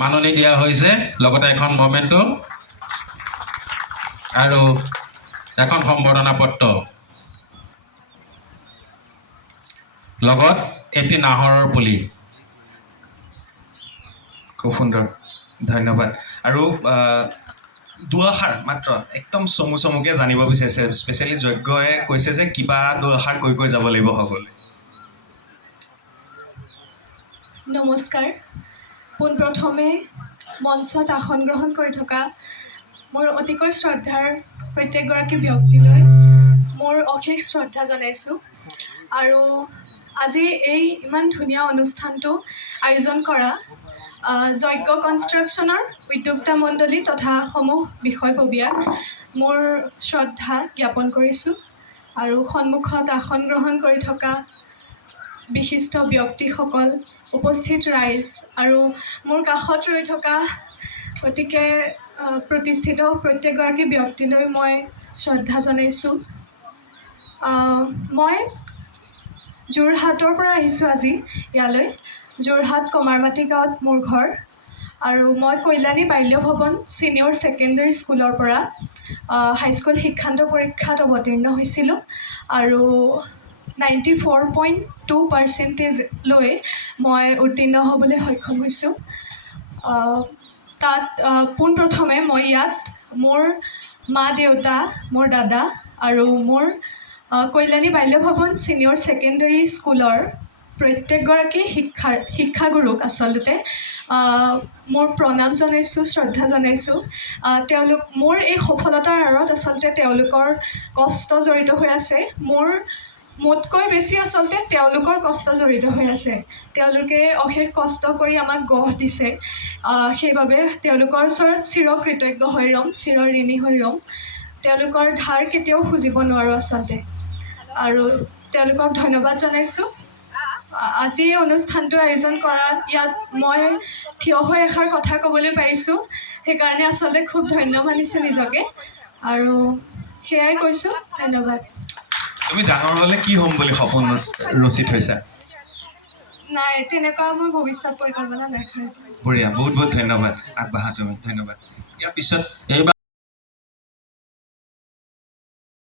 মাননি দিয়া হৈছে লগতে এখন মমেণ্টো আৰু এখন সম্বৰ্ধনা পত্ৰ লগত এটি নাহৰৰ পুলি। খুব সুন্দৰ, ধন্যবাদ। আৰু দুআষাৰ মাত্ৰ একদম চমুকে জানিব বিচাৰিছে, স্পেচিয়েলি যজ্ঞই কৈছে যে কিবা দুআষাৰ কৈ যাব লাগিব সকলোৱে। নমস্কাৰ। পোনপ্ৰথমে মঞ্চত আসন গ্ৰহণ কৰি থকা মোৰ অতিকৈ শ্ৰদ্ধাৰ প্ৰত্যেকগৰাকী ব্যক্তিলৈ মোৰ অশেষ শ্ৰদ্ধা জনাইছোঁ। আৰু আজি এই ইমান ধুনীয়া অনুষ্ঠানটো আয়োজন কৰা যজ্ঞ কনষ্ট্ৰাকশ্যনৰ উদ্যোক্তা মণ্ডলী তথা সমূহ বিষয়ববীয়াক মোৰ শ্ৰদ্ধা জ্ঞাপন কৰিছোঁ। আৰু সন্মুখত আসন গ্ৰহণ কৰি থকা বিশিষ্ট ব্যক্তিসকল, উপস্থিত ৰাইজ আৰু মোৰ কাষত ৰৈ থকা গতিকে প্ৰতিষ্ঠিত প্ৰত্যেকগৰাকী ব্যক্তিলৈ মই শ্ৰদ্ধা জনাইছোঁ। মই যোৰহাটৰ পৰা আহিছোঁ আজি ইয়ালৈ। যোৰহাট কমাৰমাটি গাঁৱত মোৰ ঘৰ। আৰু মই কল্যাণী বাল্য ভৱন ছিনিয়ৰ ছেকেণ্ডেৰী স্কুলৰ পৰা হাইস্কুল শিক্ষান্ত পৰীক্ষাত অৱতীৰ্ণ হৈছিলোঁ আৰু 94.2% লৈ মই উত্তীৰ্ণ হ'বলৈ সক্ষম হৈছোঁ। তাত পোনপ্ৰথমে মই ইয়াত মোৰ মা দেউতা, মোৰ দাদা আৰু মোৰ কল্যাণী বাল্য ভৱন ছিনিয়ৰ ছেকেণ্ডেৰী স্কুলৰ প্ৰত্যেকগৰাকী শিক্ষাগুৰুক আচলতে মোৰ প্ৰণাম জনাইছোঁ, শ্ৰদ্ধা জনাইছোঁ। মোৰ এই সফলতাৰ আঁৰত আচলতে তেওঁলোকৰ কষ্ট জড়িত হৈ আছে। মোতকৈ বেছি আচলতে তেওঁলোকৰ কষ্ট জড়িত হৈ আছে। তেওঁলোকে অশেষ কষ্ট কৰি আমাক গঢ় দিছে। সেইবাবে তেওঁলোকৰ ওচৰত চিৰকৃতজ্ঞ হৈ ৰ'ম, চিৰঋণী হৈ ৰ'ম। তেওঁলোকৰ ধাৰ কেতিয়াও খুজিব নোৱাৰোঁ আচলতে। আৰু তেওঁলোকক ধন্যবাদ জনাইছোঁ। আজি এই অনুষ্ঠানটো আয়োজন কৰাত ইয়াত মই থিয় হৈ এষাৰ কথা ক'বলৈ পাৰিছোঁ, সেইকাৰণে আচলতে খুব ধন্য মানিছোঁ নিজকে। আৰু সেয়াই কৈছোঁ, ধন্যবাদ। তুমি ডাঙৰ হ'লে কি হ'ম বুলি সপোন ৰচি থৈছা? নাই, তেনেকুৱা মোৰ ভৱিষ্যত পৰিকল্পনা নাই। বঢ়িয়া, বহুত ধন্যবাদ। আগবাঢ়া তুমি, ধন্যবাদ। ইয়াৰ পিছত এইবাৰ